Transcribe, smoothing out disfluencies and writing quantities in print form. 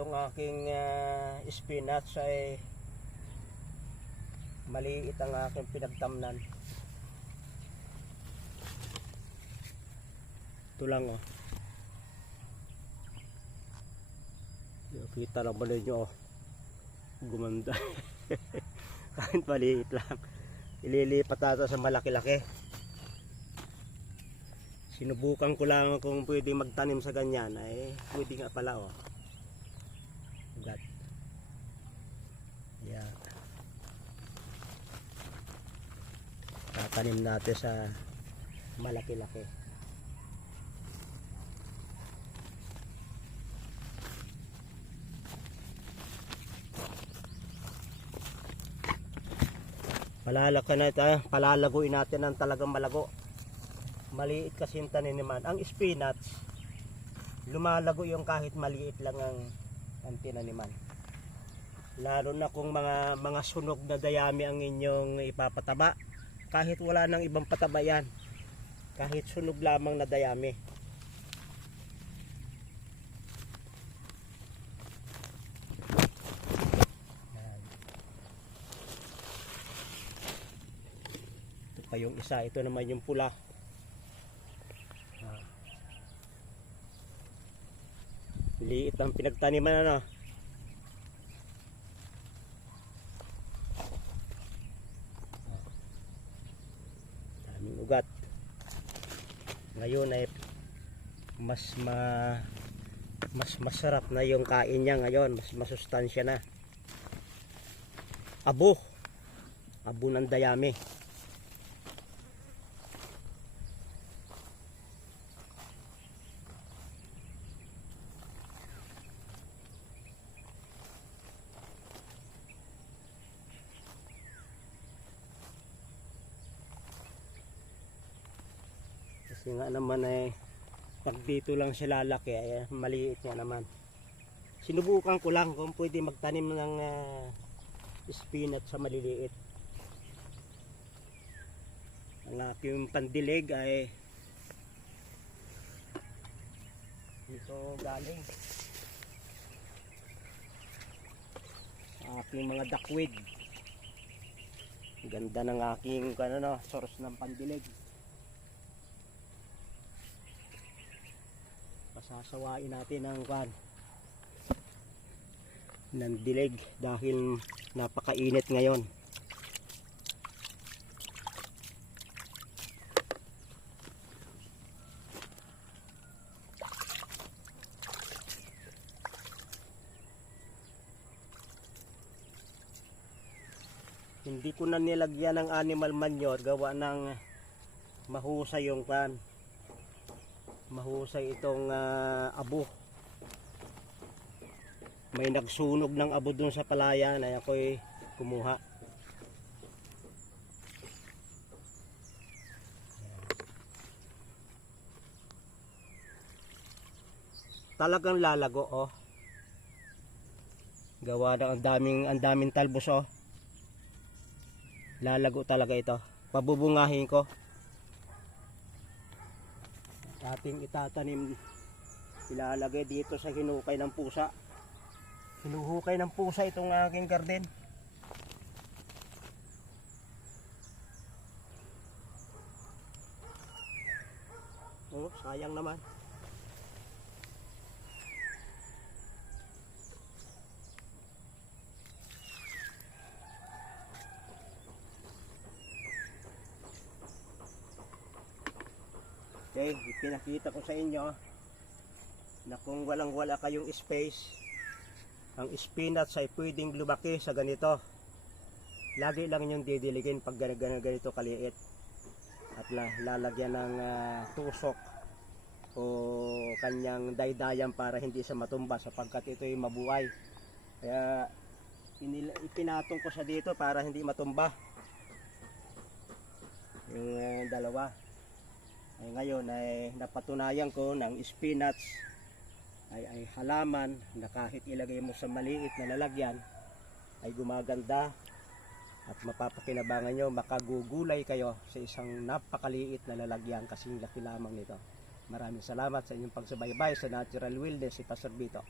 Itong aking spinach ay maliit ang aking pinagtamnan. Ito lang oh. Kita lang ba ninyo oh. Gumanda. Kahit maliit lang. Ililipat natin sa malaki-laki. Sinubukan ko lang kung pwede magtanim sa ganyan. Ay pwede nga pala oh. Ugat. Yeah. Tatanim natin sa malaki-laki. Palalaguin natin ng talagang malago. Maliit kasi yung taniniman. Ang spinach, lumalago yung kahit maliit lang ang tinaniman. Lalo na kung mga sunog na dayami ang inyong ipapataba. Kahit wala nang ibang pataba yan. Kahit sunog lamang na dayami. Pa yung isa, ito naman yung pula. Liit ang pinagtaniman ano. Daming ugat. Ngayon ay mas masarap na yung kain niya ngayon, mas masustansya na. Abo ng dayami. Kasi nga naman ay pag dito lang siya lalaki ay maliit nga naman. Sinubukan ko lang kung pwede magtanim ng spinach sa maliliit. Ang aking pandilig ay dito galing sa aking mga duckweed. Ganda ng aking source ng pandilig. Sasawain natin ang ng dilig dahil napakainit ngayon. Hindi ko na nilagyan ng animal manure gawa ng mahusay yung mahusay itong abo. May nagsunog ng abo dun sa palayan ay ako'y kumuha. Talagang lalago oh. Gawa ng ang daming talbos oh. Lalago talaga ito. Pabubungahin ko. Ating itatanim, ilalagay dito sa hinukay ng pusa. Hinuhukay ng pusa itong aking garden. Oh, sayang naman. Okay, pinakita ko sa inyo na kung walang-wala kayong space, ang spinach ay pwedeng lumaki sa ganito. Lagi lang yung didiligin pag ganito kaliit at lalagyan ng tusok o kanyang daydayan para hindi siya matumba sapagkat ito ay mabuhay. Kaya ipinatong ko sa dito para hindi matumba yung dalawa. Ay ngayon ay napatunayan ko ng spinach ay halaman na kahit ilagay mo sa maliit na lalagyan ay gumaganda at mapapakinabangan nyo, makagugulay kayo sa isang napakaliit na lalagyan kasing laki lamang nito. Maraming salamat sa inyong pagsubaybay sa Natural Wilderness si Pastor Vito.